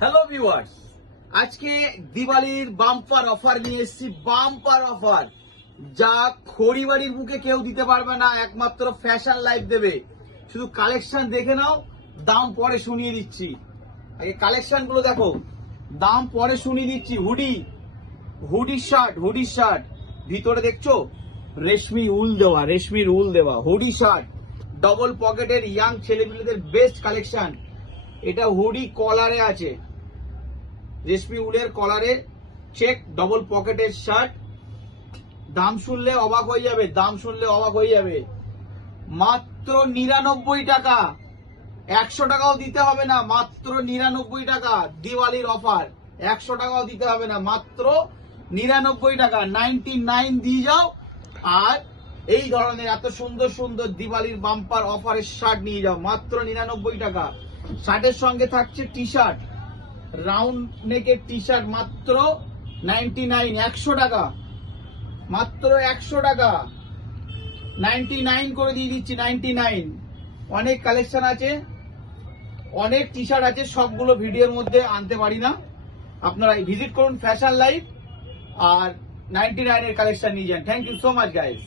Hello viewers, আজকে দিওয়ালির bumper offer নিয়ে এসেছি। বাম্পার অফার যা খড়িবাড়ির বুকে কেউ দিতে পারবে না, একমাত্র ফ্যাশন লাইফ দেবে। শুধু কালেকশন দেখে নাও, দাম পরে শুনিয়ে দিচ্ছি। আগে কালেকশন গুলো দেখো, দাম পরে শুনিয়ে দিচ্ছি। হুডির শার্ট ভিতরে দেখছো রেশমির উল দেওয়া হুডি শার্ট, ডবল পকেটের ইয়াং ছেলেপিলেদের বেস্ট কালেকশন। এটা হুডি কলারে আছে, রেশমি উলের কলারে চেক, ডবল পকেটের শার্ট। দাম শুনলে অবাক হয়ে যাবে, মাত্র 99 টাকা। 100 টাকাও দিতে হবে না, মাত্র 99 টাকা। দিওয়ালির অফার, 100 টাকাও দিতে হবে না, মাত্র 99 টাকা। 99 দিয়ে যাও আর এই ধরনের এত সুন্দর সুন্দর দিওয়ালির বাম্পার অফারের শার্ট নিয়ে যাও, মাত্র 99 টাকা। শার্টের সঙ্গে থাকছে টি শার্ট, রাউন্ড নেকের টি শার্ট, মাত্র 99, 100 টাকা, মাত্র 100 টাকা। 99 করে দিয়ে দিচ্ছি, 99। অনেক কালেকশন আছে, অনেক টি শার্ট আছে, সবগুলো ভিডিওর মধ্যে আনতে পারি না। আপনারা ভিজিট করুন ফ্যাশন লাইফ আর 99 এর কালেকশন নিয়ে যান। Thank you so much guys.